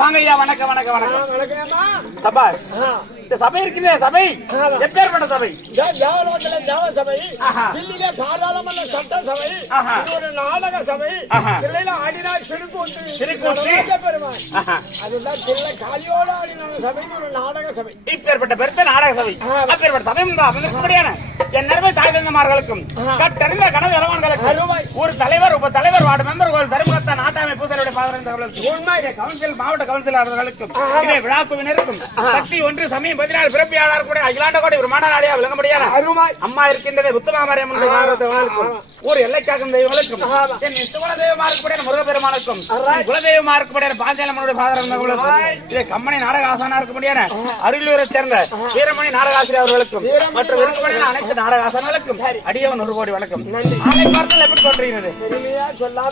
வாங்கய்யா வணக்கம் வணக்கம் வணக்கம் சபாஸ். இந்த சபை இருக்கிற சபை எப்பேற்பட்ட சபை? தேவ சபை, தில்லியிலே பாராளுமன்ற சட்ட சபை, ஒரு நாடக சபை, தில்லையில ஆடினார் திருக்கூத்து பெருமாள். அதுதான் தில்லை காலியோட ஆடினாங்க சபை, ஒரு நாடக சபை. இப்பேற்பட்ட பெருத்த நாடக சபை, அப்பேற்பட்ட சபை என் நர்மை தாய்தந்தமார்களுக்கும் கட்டறிந்த கனவு இளவான்களுக்கும் ஒரு தலைவர் உப தலைவர் வார்டு மெம்பர்கள் தருமகத்த நாட்டாமை பூசலுடைய பாதர்களுக்கும் கவுன்சில் மாவட்ட கவுன்சிலர்களுக்கும் விழா குழுவினருக்கும் சக்தி ஒன்று சமயம் 14 பிறப்பியாளர் கூட அகிலாண்ட கோடி ஒரு மாநாடியா விளங்க முடியாது அம்மா இருக்கின்றது உத்தமாமரியம் ஒரு எல்லைக்காக்கும் தெய்வங்களுக்கும் என் இஷ்டகுல தெய்வமா இருக்கக்கூடிய முருகப்பெருமானுக்கும் குலதெய்வமா இருக்கக்கூடிய பாஞ்சாலம்மனுடைய பாதர்களுக்கும் இதை கம்மணி நாடக ஆசானா இருக்க முடியாது அரியலூரை சேர்ந்த வீரமணி நாடகாசிரியர் அவர்களுக்கும் மற்றும் அனைத்து நாடக ஆசான்களுக்கும் அடியவன் 1 கோடி வணக்கம். பார்த்தல் எப்படி சொல்றீங்க? சொல்லா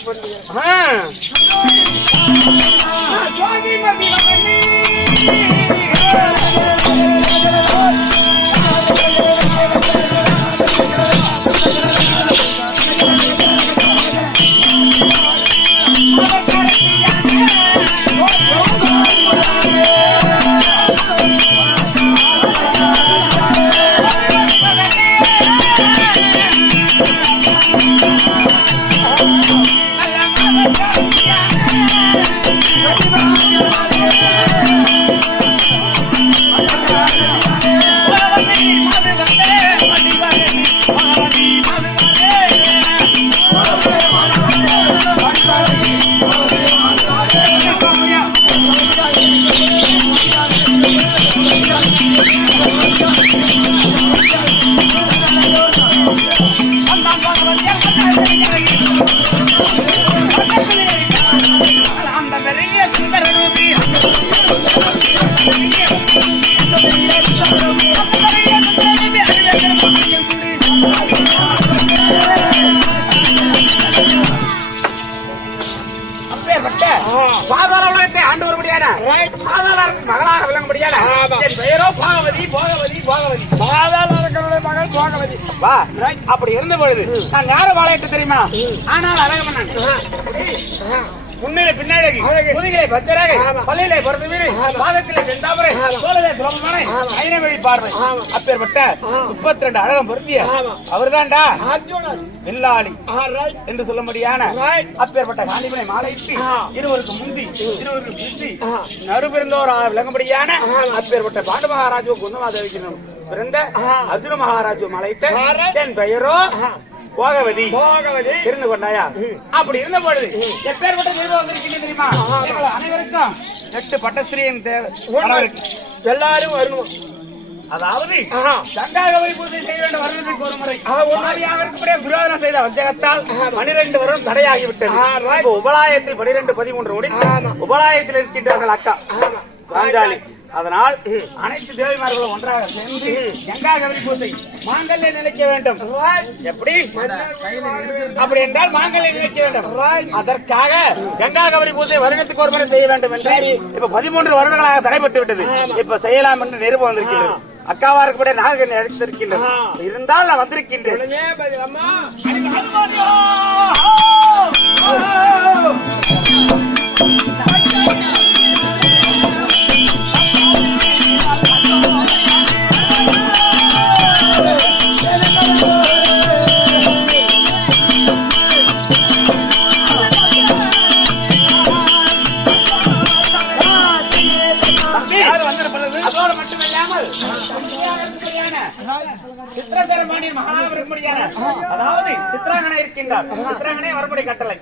மகளாக விளங்க முடியாது. பெயரோ பாகவதி போகவதி போகவதி மகள் போகவதி. வா அப்படி இருந்த பொழுது நான் யார வாழையத்தை தெரியுமா? ஆனால் அழகமன் முன்னிலை பின்னாடி முதுகிலே பச்சராக பள்ளியிலே பொறுத்து வீடு பாதத்திலே செந்தாமரை சோழலை துரோகமான ஐநவழி பார்வை அப்பேற்பட்ட 32 அழகம் பொருத்திய அவர்தான்டா வில்லாளி ரைட் என்று சொல்ல முடியான ரைட் அப்பேற்பட்ட காண்டிமனை மாலையிட்டு இருவருக்கு முந்தி இருவருக்கு பிந்தி நடுபிறந்தோர் விளங்கும்படியான அப்பேற்பட்ட பாண்டு மகாராஜு குந்தமாதேவிக்கு பிறந்த அர்ஜுன மகாராஜு மலையிட்டு என் பெயரோ போகவதி இருந்து கொண்டாயா அப்படி இருந்த பொழுது எப்பேற்பட்ட நிறுவனம் வந்திருக்கீங்க தெரியுமா அனைவருக்கும் 8 பட்டஸ்திரியின் எல்லாரும் வரணும். அதாவது கங்காகவரி பூஜை செய்ய வேண்டும் வருடத்துக்கு ஒரு முறை துரியோதனம் செய்த வஞ்சகத்தால் 12 வருடம் தடையாகிவிட்டது. உபலாயத்தில் 12, 13 முடித்து உபலாயத்தில் இருக்கின்றார்கள் அக்கா பாஞ்சாலி. அதனால் அனைத்து தேவிமார்களும் ஒன்றாக சேர்ந்து கங்காகவரி பூஜை மாங்கல்ய நிலைக்க வேண்டும். எப்படி அப்படி என்றால் மாங்கல்ய நிலைக்க வேண்டும். அதற்காக கங்காகவரி பூஜை வருடத்துக்கு ஒரு முறை செய்ய வேண்டும் என்று இப்ப 13 வருடங்களாக தடைபட்டு விட்டது. இப்ப செய்யலாம் என்று நிருபம் வந்திருக்கிறது. அக்காவாருக்கு கூட நாகக்கண்ணி அழைத்திருக்கின்றது. இருந்தால் நான் வந்திருக்கின்றேன். அதோடு மட்டுமல்லாமல் சித்திரகரமானின் மகாவிரும்படியான அதாவது சித்திராங்கனை இருக்கின்றார். சித்திராங்கனை வரமுறை கட்டளை